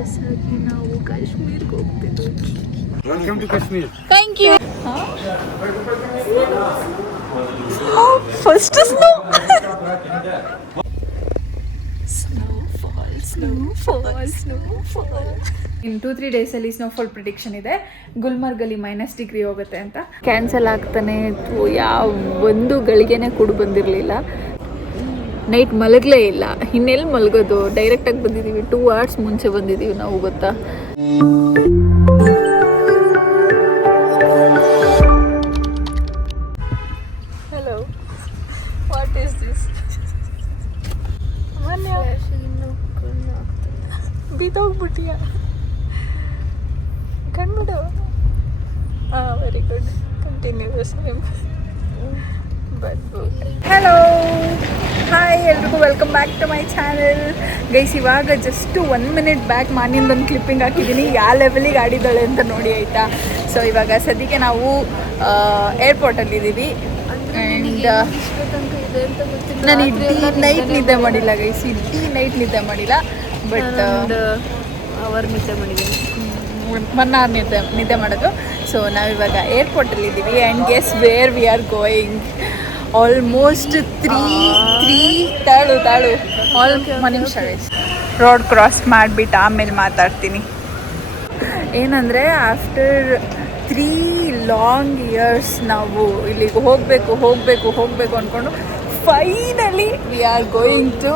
Serious ಆಗಿ ನಾವು ಕಾಶ್ಮೀರ್ಗೆ ಹೋಗ್ತಿದ್ವಿ. Welcome to Kashmir. Thank you. First in 2-3 ಡೇಸಲ್ಲಿ ಸ್ನೋಫಾಲ್ ಪ್ರಿಡಿಕ್ಷನ್ ಇದೆ. ಗುಲ್ಮರ್ಗಲ್ಲಿ -ಡಿಗ್ರಿ ಹೋಗುತ್ತೆ ಅಂತ. ಕ್ಯಾನ್ಸಲ್ ಆಗ್ತಾನೆ ಇತ್ತು. ಯಾವ ಒಂದು ಗಳಿಗೆನೆ ಕೂಡ ಬಂದಿರಲಿಲ್ಲ. ನೈಟ್ ಮಲಗಲೇ ಇಲ್ಲ. ಇನ್ನೆಲ್ಲಿ ಮಲಗೋದು, ಡೈರೆಕ್ಟಾಗಿ ಬಂದಿದ್ದೀವಿ. 2 hours ಮುಂಚೆ ಬಂದಿದ್ದೀವಿ ನಾವು, ಗೊತ್ತಾ. Hello, what is this? ಬಿದ್ದೋಗ್ಬಿಟ್ಟಿಯಾ? ಕಣ್ಬಿಡು. Very good, continue the same. Hello, hi, ಎಲ್ರಿಗೂ welcome back to my channel. Guys, ಇವಾಗ ಜಸ್ಟ್ 1 minute ಬ್ಯಾಕ್ ಮಾರ್ನಿಂಗ್ ಒಂದು ಕ್ಲಿಪ್ಪಿಂಗ್ ಹಾಕಿದ್ದೀನಿ, ಯಾವ ಲೆವೆಲಿಗೆ ಆಡಿದ್ದಾಳೆ ಅಂತ ನೋಡಿ, ಆಯಿತಾ. ಸೊ ಇವಾಗ ಸದ್ಯಕ್ಕೆ ನಾವು ಏರ್ಪೋರ್ಟಲ್ಲಿದ್ದೀವಿ. ಆ್ಯಂಡ್ ನಾನು ಇಡೀ ನೈಟ್ ನಿದ್ದೆ ಮಾಡಿಲ್ಲ ಗೈಸ್, ಇಡೀ ನೈಟ್ ನಿದ್ದೆ ಮಾಡಿಲ್ಲ. ಬಟ್ ಅವರ್ ನಿದ್ದೆ ಮಾಡಿದ್ದೀನಿ, 1 hour ನಿದ್ದೆ ಮಾಡೋದು. ಸೊ ನಾವಿವಾಗ ಏರ್ಪೋರ್ಟಲ್ಲಿದ್ದೀವಿ. And guess where we are going. Almost 3 ತಾಳು ಒಂದು ನಿಮಿಷ ರೋಡ್ ಕ್ರಾಸ್ ಮಾಡಿಬಿಟ್ಟು ಆಮೇಲೆ ಮಾತಾಡ್ತೀನಿ. ಏನಂದರೆ ಆಫ್ಟರ್ 3 long years ನಾವು ಇಲ್ಲಿಗೆ ಹೋಗಬೇಕು ಅಂದ್ಕೊಂಡು finally we are going to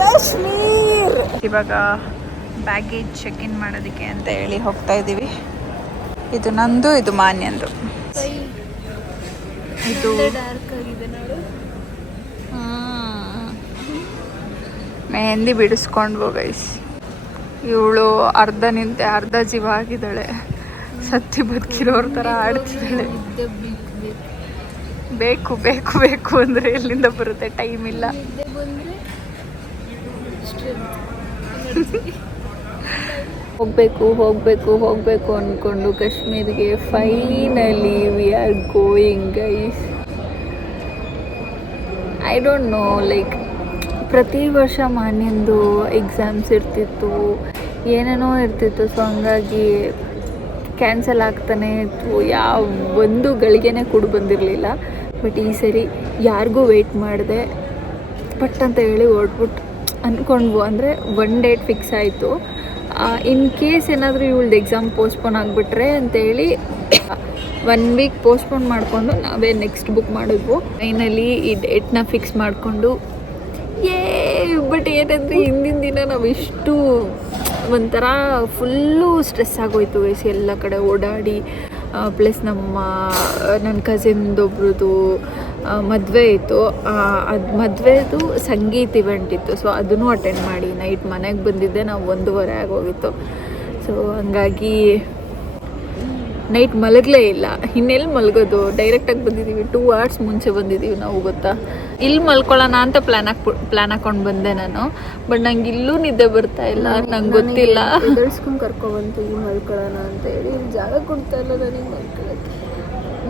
Kashmir. ಇವಾಗ ಬ್ಯಾಗೇಜ್ ಚೆಕ್ ಇನ್ ಮಾಡೋದಕ್ಕೆ ಅಂತ ಹೇಳಿ ಹೋಗ್ತಾ ಇದ್ದೀವಿ. ಇದು ನಂದು, ಇದು ಮಾನ್ಯಂದು. ಇದು ಮೆಹಂದಿ ಬಿಡಿಸ್ಕೊಂಡ್ವು ಗೈಸ್. ಇವಳು ಅರ್ಧ ನಿಂತೆ ಅರ್ಧ ಜೀವ ಆಗಿದ್ದಾಳೆ. ಸತ್ತಿ ಬದುಕಿರೋರ ಥರ ಆಡ್ತಿದ್ದಾಳೆ. ಬೇಕು ಅಂದರೆ ಎಲ್ಲಿಂದ ಬರುತ್ತೆ, ಟೈಮ್ ಇಲ್ಲ. ಹೋಗಬೇಕು ಅಂದ್ಕೊಂಡು ಕಾಶ್ಮೀರ್ಗೆ finally we are going guys. I don't know, like ಪ್ರತಿ ವರ್ಷ ಮಾನ್ಯಂದು ಎಕ್ಸಾಮ್ಸ್ ಇರ್ತಿತ್ತು, ಏನೇನೋ ಇರ್ತಿತ್ತು. ಸೊ ಹಂಗಾಗಿ ಕ್ಯಾನ್ಸಲ್ ಆಗ್ತಾನೆ ಇತ್ತು. ಯಾವ ಒಂದು ಗಳಿಗೆನೆ ಕೂಡ ಬಂದಿರಲಿಲ್ಲ. ಬಟ್ ಈ ಸರಿ ಯಾರಿಗೂ ವೆಯ್ಟ್ ಮಾಡಿದೆ, ಪಟ್ ಅಂತ ಹೇಳಿ ಹೊರಟ್ಬಿಟ್ಟು ಅಂದ್ಕೊಂಡ್ವು. ಅಂದರೆ 1 date ಫಿಕ್ಸ್ ಆಯಿತು. ಇನ್ ಕೇಸ್ ಏನಾದರೂ ಇವಳ್ದು ಎಕ್ಸಾಮ್ ಪೋಸ್ಟ್ಪೋನ್ ಆಗಿಬಿಟ್ರೆ ಅಂತೇಳಿ 1 week ಪೋಸ್ಟ್ಪೋನ್ ಮಾಡಿಕೊಂಡು ನಾವೇ ನೆಕ್ಸ್ಟ್ ಬುಕ್ ಮಾಡಿದ್ವು. ಫೈನಲಿ ಈ ಡೇಟ್ನ ಫಿಕ್ಸ್ ಮಾಡಿಕೊಂಡು ಬಟ್ ಏನಂದರೆ ಹಿಂದಿನ ದಿನ ನಾವಿಷ್ಟು ಒಂಥರ ಫುಲ್ಲು ಸ್ಟ್ರೆಸ್ ಆಗೋಯ್ತು ವಯಸ್ಸು, ಎಲ್ಲ ಕಡೆ ಓಡಾಡಿ. ಪ್ಲಸ್ ನನ್ನ ಕಸಿನ್ದೊಬ್ರದ್ದು ಮದುವೆ ಇತ್ತು. ಅದು ಮದುವೆದು ಸಂಗೀತ ಇವೆಂಟ್ ಇತ್ತು. ಸೊ ಅದನ್ನು ಅಟೆಂಡ್ ಮಾಡಿ ನೈಟ್ ಮನೆಗೆ ಬಂದಿದ್ದೆ ನಾವು 1:30 ಆಗೋಗಿತ್ತು. ಸೊ ಹಂಗಾಗಿ ನೈಟ್ ಮಲಗಲೇ ಇಲ್ಲ. ಇನ್ನೆಲ್ಲಿ ಮಲಗೋದು, ಡೈರೆಕ್ಟಾಗಿ ಬಂದಿದ್ದೀವಿ. 2 hours ಮುಂಚೆ ಬಂದಿದ್ದೀವಿ ನಾವು, ಗೊತ್ತಾ. ಇಲ್ಲಿ ಮಲ್ಕೊಳ್ಳೋಣ ಅಂತ ಪ್ಲ್ಯಾನ್ ಹಾಕ್ಕೊಂಡು ಬಂದೆ ನಾನು. ಬಟ್ ನಂಗೆ ಇಲ್ಲೂ ನಿದ್ದೆ ಬರ್ತಾ ಇಲ್ಲ, ನಂಗೆ ಗೊತ್ತಿಲ್ಲ. ಬೆಳೆಸ್ಕೊಂಡು ಕರ್ಕೊಬಂತು ಇಲ್ಲಿ ಮಲ್ಕೊಳ್ಳೋಣ ಅಂತ ಹೇಳಿ. ಜಾಗ ಕೊಡ್ತಾ ಇಲ್ಲ ನನಗೆ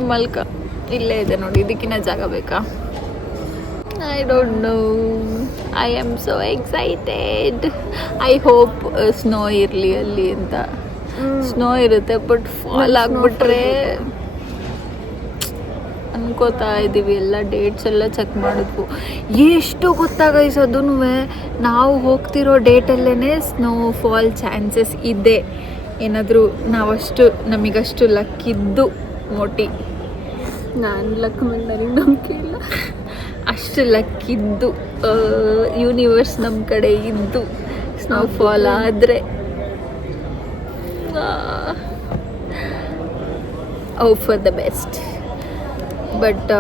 ಮಲ್ಕೊಳ್ಳೋಕ್ಕೆ. ಇಲ್ಲೇ ಇದೆ ನೋಡಿ, ಇದಕ್ಕಿನ್ನ ಜಾಗ ಬೇಕಾ? I don't no. I am so excited. I hope snow ಇರಲಿ ಅಲ್ಲಿ ಅಂತ. ಸ್ನೋ ಇರುತ್ತೆ, ಬಟ್ ಫಾಲ್ ಆಗಿಬಿಟ್ರೆ ಅನ್ಕೋತಾ ಇದ್ದೀವಿ. ಎಲ್ಲ ಡೇಟ್ಸ್ ಎಲ್ಲ ಚೆಕ್ ಮಾಡಿದ್ವು. ಎಷ್ಟು ಗೊತ್ತಾಗೈಸ್, ಅದೂ ನಾವು ಹೋಗ್ತಿರೋ ಡೇಟಲ್ಲೇ ಸ್ನೋ ಫಾಲ್ ಚಾನ್ಸಸ್ ಇದೆ. ಏನಾದರೂ ನಮಗಷ್ಟು ಲಕ್ಕಿದ್ದು ಮೋಟಿ. ನಾನು ಲಕ್ ಮೇಲೆ ನನಗೆ ನಂಬಿಕೆ ಇಲ್ಲ. ಅಷ್ಟು ಲಕ್ಕಿದ್ದು ಯೂನಿವರ್ಸ್ ನಮ್ಮ ಕಡೆ ಇದ್ದು ಸ್ನೋಫಾಲ್ ಆದರೆ ಫಾರ್ ದ ಬೆಸ್ಟ್. ಬಟ್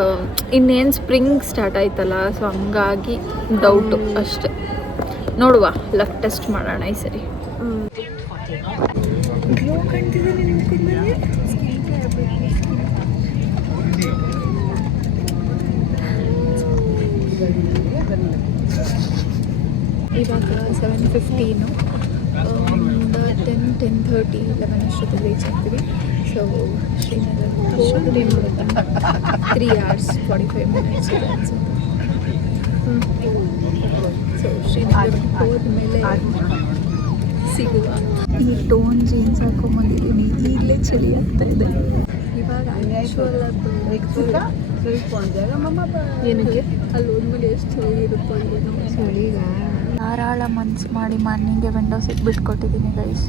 ಇನ್ನೇನು ಸ್ಪ್ರಿಂಗ್ ಸ್ಟಾರ್ಟ್ ಆಯ್ತಲ್ಲ, ಸೊ ಹಂಗಾಗಿ ಡೌಟು ಅಷ್ಟೆ. ನೋಡುವ, ಲಕ್ ಟೆಸ್ಟ್ ಮಾಡೋಣ ಈ ಸರಿ. ಇವಾಗ 7:15, 10:30, 11 ಅಷ್ಟೊತ್ತಿಗೆ ರೀಚ್ ಆಗ್ತೀವಿ. ಸೊ ಶ್ರೀನಗರ್ 3 hours 45 minutes ಇದೆ ಅನ್ಸುತ್ತೆ. ಸೊ ಶ್ರೀನಗರ್ ಹೋದ್ಮೇಲೆ ಸಿಗುವ. ಈ ಟೋನ್ ಜೀನ್ಸ್ ಹಾಕೊಂಬಂದಿದ್ದೀನಿ, ಈಗಲೇ ಚಳಿ ಆಗ್ತಾ ಇದೆ. ಇವಾಗ ಏನಕ್ಕೆ ಅಲ್ಲಿ ಹೋದ್ಮೇಲೆ ಎಷ್ಟು ಚಳಿ ಇರುತ್ತೆ ಚಳಿಗ. ಧಾರಾಳ ಮನ್ಸು ಮಾಡಿ ಮಾರ್ನಿಂಗ್ಗೆ ವಿಂಡೋ ಸೀಟ್ ಬಿಟ್ಕೊಟ್ಟಿದ್ದೀನಿ ಗೈಸ್.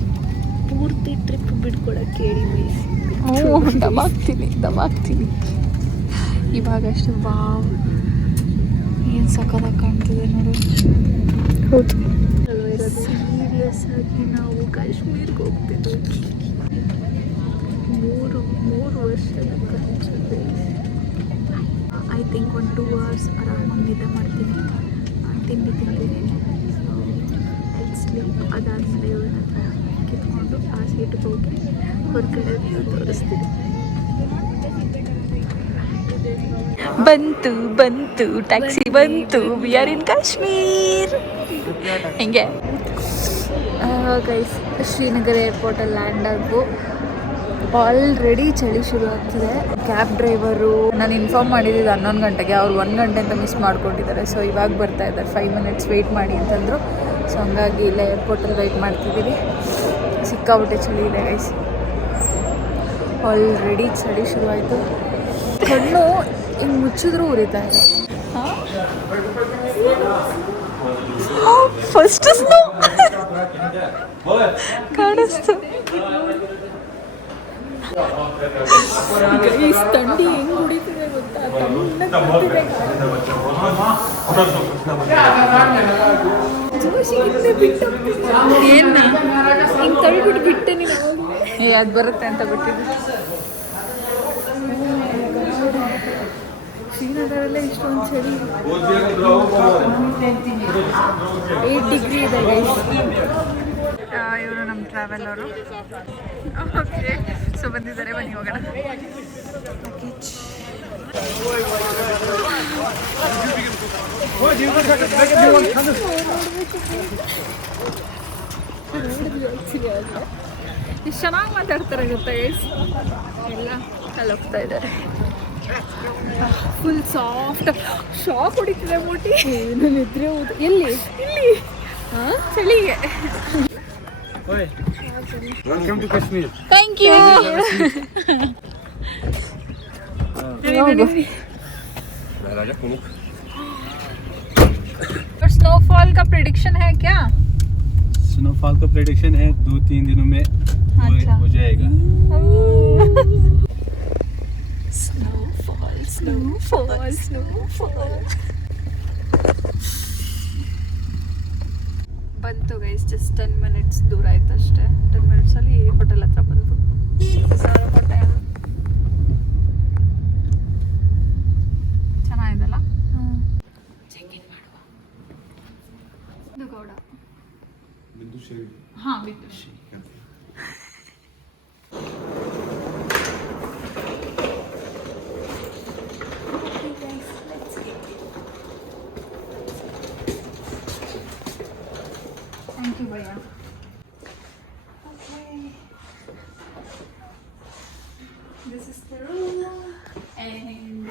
ಪೂರ್ತಿ ಟ್ರಿಪ್ ಬಿಟ್ಕೊಡಕ್ಕೆ ಹೇಳಿ ಬೈಸಿ. ದಮಾಗ್ತೀನಿ. ಇವಾಗಷ್ಟು ವಾವ್ ಏನು ಸಕ್ಕತ್ತಾಗಿ ಕಾಣ್ತಿದೆ ನೋಡು. ಹೌದು, ಸೀರಿಯಸ್ ಆಗಿ ನಾವು ಕಾಶ್ಮೀರ್ಗೆ ಹೋಗ್ತಿದ್ವಿ. ಮೂರು ವರ್ಷದ ಕನಸು. ಐ ಥಿಂಕ್ 1-2 hours ಆರಾಮಾಗಿ ನಿದ್ದೆ ಮಾಡ್ತೀನಿ, ತಿಂಡಿ ತಿಂತೀನಿ. So sleep. ಅದಾದಮೇಲೆ ಇವಳನ್ನ ಕಿತ್ಕೊಂಡು ಆ ಸೀಟ್ಗೆ ಹೋಗಿ ಹೊರಗಡೆ ವ್ಯೂ ತೋರಿಸ್ತೀನಿ. ಬಂತು ಟ್ಯಾಕ್ಸಿ ಬಂತು. ವಿ ಆರ್ ಇನ್ ಕಾಶ್ಮೀರ್. ಹಿಂಗೆ ಗೈಸ್ ಶ್ರೀನಗರ ಏರ್ಪೋರ್ಟಲ್ಲಿ ಲ್ಯಾಂಡ್ ಆಗು. ಆಲ್ರೆಡಿ ಚಳಿ ಶುರು ಆಗ್ತಿದೆ. ಕ್ಯಾಬ್ ಡ್ರೈವರು ನಾನು ಇನ್ಫಾರ್ಮ್ ಮಾಡಿದ್ದು 11 ಗಂಟೆಗೆ, ಅವ್ರು 1 ಗಂಟೆ ಅಂತ ಮಿಸ್ ಮಾಡ್ಕೊಂಡಿದ್ದಾರೆ. ಸೊ ಇವಾಗ ಬರ್ತಾ ಇದ್ದಾರೆ, 5 minutes ವೆಯ್ಟ್ ಮಾಡಿ ಅಂತಂದರು. ಸೊ ಹಂಗಾಗಿ ಇಲ್ಲೇ ಏರ್ಪೋರ್ಟಲ್ಲಿ ವೆಯ್ಟ್ ಮಾಡ್ತಿದ್ದೀವಿ. ಸಿಕ್ಕಾಬಿಟ್ಟೆ ಚಳಿ ಇದೆ ಗೈಸ್, ಆಲ್ರೆಡಿ ಚಳಿ ಶುರುವಾಯಿತು. ಕಣ್ಣು ಹಿಂಗೆ ಮುಚ್ಚಿದ್ರೂ ಉರಿತಾ ಇದೆ. ಫಸ್ಟ್ ಸ್ನೋ ಕಾಣಿಸ್ತು ಗೈಸ್. ಥಂಡಿ ಹೆಂಗೆ ಹೊಡಿತಿದೆ ಗೊತ್ತಾ, ಏನು ಹಿಂಗೆ ತಳ್ಬಿಟ್ಟು ಬಿಟ್ಟೆ ನೀನು. ಅದು ಬರುತ್ತೆ ಅಂತ ಬಿಟ್ಟಿದ್ದೆ. ಶ್ರೀನಗರಲ್ಲೇ ಇಷ್ಟೊಂದು ಚಳಿ. 8 ಡಿಗ್ರಿ ಇದೆ ಗೈಸ್. ಇವರು ನಮ್ಮ ಟ್ರಾವೆಲ್ ಅವರು. ಓಕೆ, ಸೊ ಬಂದಿದ್ದಾರೆ, ಬನ್ನಿ ಹೋಗೋಣ. ಎಷ್ಟು ಚೆನ್ನಾಗಿ ಮಾತಾಡ್ತಾರೆ ಗೊತ್ತಾ ಗೈಸ್. ಎಲ್ಲ ಅಲ್ಲಿ ಹೋಗ್ತಾ ಇದ್ದಾರೆ. Full soft. ಶಾಕ್ ಹೊಡಿತಿದೆ ಮೋಟಿ. ನಾನು ನಿದ್ರೆ ಹೋದ. ಎಲ್ಲಿ? ಇಲ್ಲಿ ಚಳಿಗೆ. Welcome to Kashmir. Thank you. Snowfall का प्रेडिक्शन है क्या? स्नोफॉल का प्रेडिक्शन है 2-3 दिनों में अच्छा। हो जाएगा. स्नोफॉल. ಬಂತು ಗೈಸ್, ಜಸ್ಟ್ 10 minutes ದೂರ ಆಯ್ತು ಅಷ್ಟೇ. 10 minutes ಅಲ್ಲಿ ಹೋಟೆಲ್ ಹತ್ರ ಬಂತು. ಚೆನ್ನಾಗಿದಲ್ಲ. ಚೆಕ್-ಇನ್ ಮಾಡುವ. ಇದು ಗೌಡ. ಹಾಂ, Bindushree. Thank you, Bhaiya. Okay. This is the room and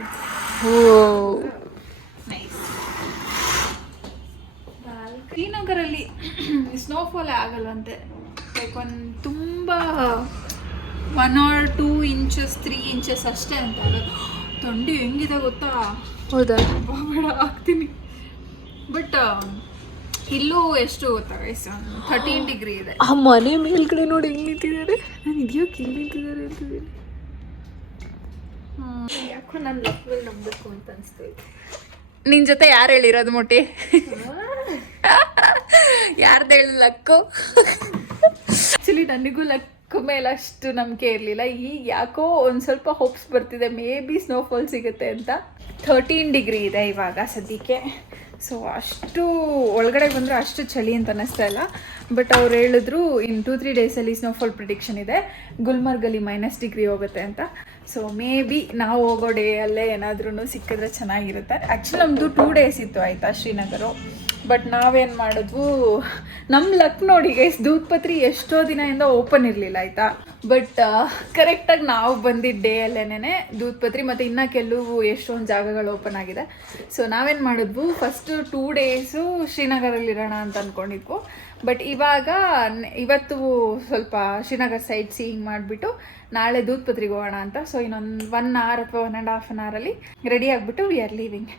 nice. ಶ್ರೀನಗರಲ್ಲಿ ಸ್ನೋಫಾಲ್ ಆಗಲ್ವಂತೆ. ಲೈಕ್ ಒಂದು ತುಂಬ 1 or 2 inches 3 inches ಅಷ್ಟೇ ಅಂತ ಆಗೋದು. ಥಂಡಿ ಹೆಂಗಿದೆ ಗೊತ್ತಾ? ಹೌದಾ? ಬೇಡ ಆಗ್ತೀನಿ. ಬಟ್ ಇಲ್ಲೂ ಎಷ್ಟು ಗೊತ್ತಾ ಗೈಸ್, 13 ಡಿಗ್ರಿ ಇದೆ. ಆ ಮನೆ ಮೇಲ್ಗಡೆ ನೋಡಿ ಹೆಂಗೆ ನಿಂತಿದ್ದಾರೆ. ನಾನು ಇದೆಯೋಕೆ ಇಲ್ಲಿ ನಿಂತಿದ್ದಾರೆ ಅಂತಿದ್ದೀನಿ. ಯಾಕೋ ನಾನು ಲಕ್ನಲ್ಲಿ ನಂಬಬೇಕು ಅಂತ ಅನಿಸ್ತೈತೆ. ನಿನ್ನ ಜೊತೆ ಯಾರು ಹೇಳಿರೋದು ಮೋಟಿ? ಯಾರ್ದು ಹೇಳಿ ಲಕ್ಕು? ಆ್ಯಕ್ಚುಲಿ ನನಗೂ ಲಕ್ ಮೇಲೆ ಅಷ್ಟು ನಂಬಿಕೆ ಇರಲಿಲ್ಲ. ಈಗ ಯಾಕೋ ಒಂದು ಸ್ವಲ್ಪ ಹೋಪ್ಸ್ ಬರ್ತಿದೆ, ಮೇ ಬಿ ಸ್ನೋಫಾಲ್ ಸಿಗುತ್ತೆ ಅಂತ. 13 ಡಿಗ್ರಿ ಇದೆ ಇವಾಗ ಸದ್ಯಕ್ಕೆ. ಸೊ ಅಷ್ಟು ಒಳಗಡೆ ಬಂದರೆ ಅಷ್ಟು ಚಳಿ ಅಂತ ಅನ್ನಿಸ್ತಾ ಇಲ್ಲ. ಬಟ್ ಅವ್ರು ಹೇಳಿದ್ರು ಇನ್ 2-3 ಡೇಸಲ್ಲಿ ಸ್ನೋಫಾಲ್ ಪ್ರಿಡಿಕ್ಷನ್ ಇದೆ. ಗುಲ್ಮರ್ಗಲ್ಲಿ -ಡಿಗ್ರಿ ಹೋಗುತ್ತೆ ಅಂತ. ಸೊ ಮೇ ಬಿ ನಾವು ಹೋಗೋ ಡೇ ಅಲ್ಲೇ ಏನಾದ್ರೂ ಸಿಕ್ಕಿದ್ರೆ ಚೆನ್ನಾಗಿರುತ್ತೆ. ಆ್ಯಕ್ಚುಲಿ ನಮ್ಮದು 2 days ಇತ್ತು ಆಯಿತಾ ಶ್ರೀನಗರ. ಬಟ್ ನಾವೇನು ಮಾಡಿದ್ವು, ನಮ್ಮ ಲಕ್ ನೋಡಿ ಗೈಸ್, ದೂದ್ಪತ್ರಿ ಎಷ್ಟೋ ದಿನದಿಂದ ಓಪನ್ ಇರಲಿಲ್ಲ ಆಯಿತಾ. ಬಟ್ ಕರೆಕ್ಟಾಗಿ ನಾವು ಬಂದಿದ್ದ ಡೇ ಅಲ್ಲೇನೆ ದೂದ್ಪತ್ರಿ ಮತ್ತು ಇನ್ನು ಕೆಲವು ಎಷ್ಟೊಂದು ಜಾಗಗಳು ಓಪನ್ ಆಗಿದೆ. ಸೊ ನಾವೇನು ಮಾಡಿದ್ವು, ಫಸ್ಟು 2 ಡೇಸು ಶ್ರೀನಗರಲ್ಲಿರೋಣ ಅಂತ ಅಂದ್ಕೊಂಡಿದ್ವು. ಬಟ್ ಇವತ್ತು ಸ್ವಲ್ಪ ಶ್ರೀನಗರ್ ಸೈಡ್ ಸೀಯಿಂಗ್ ಮಾಡಿಬಿಟ್ಟು ನಾಳೆ ದೂದ್ಪತ್ರಿಗೆ ಹೋಗೋಣ ಅಂತ. ಸೊ ಇನ್ನೊಂದು 1 hour ಅಥವಾ 1.5 hour ರೆಡಿ ಆಗಿಬಿಟ್ಟು ವಿ ಆರ್ ಲೀವಿಂಗ್.